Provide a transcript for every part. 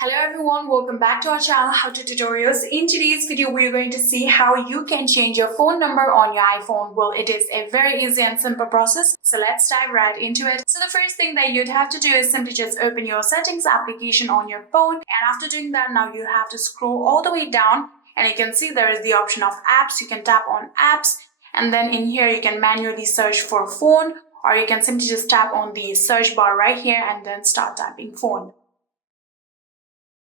Hello everyone, welcome back to our channel How to Tutorials. In today's video, we're going to see how you can change your phone number on your iPhone. Well, it is a very easy and simple process, so let's dive right into it. So the first thing that you'd have to do is simply just open your settings application on your phone, and after doing that, now you have to scroll all the way down and you can see there is the option of apps. You can tap on apps, and then in here you can manually search for phone, or you can simply just tap on the search bar right here and then start typing phone.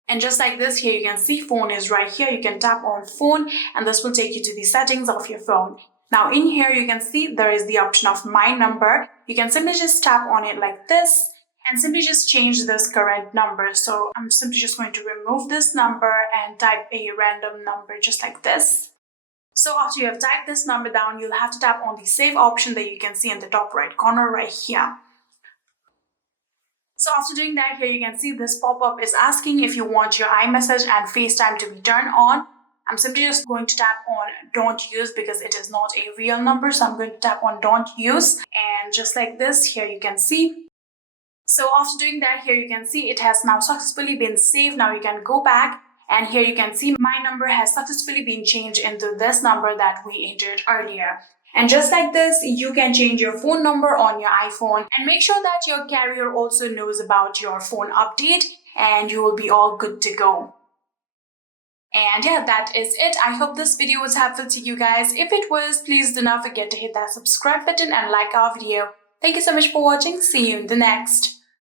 And just like this, here you can see phone is right here. You can tap on phone and this will take you to the settings of your phone. Now in here you can see there is the option of my number. You can simply just tap on it like this and simply just change this current number. So I'm simply just going to remove this number and type a random number just like this. So after you have typed this number down, you'll have to tap on the save option that you can see in the top right corner right here. So after doing that, here you can see this pop-up is asking if you want your iMessage and FaceTime to be turned on. I'm simply just going to tap on don't use because it is not a real number. So I'm going to tap on don't use, and just like this, here you can see. So after doing that, here you can see it has now successfully been saved. Now you can go back and here you can see my number has successfully been changed into this number that we entered earlier. And just like this, you can change your phone number on your iPhone and make sure that your carrier also knows about your phone update and you will be all good to go. And yeah, that is it. I hope this video was helpful to you guys. If it was, please do not forget to hit that subscribe button and like our video. Thank you so much for watching. See you in the next.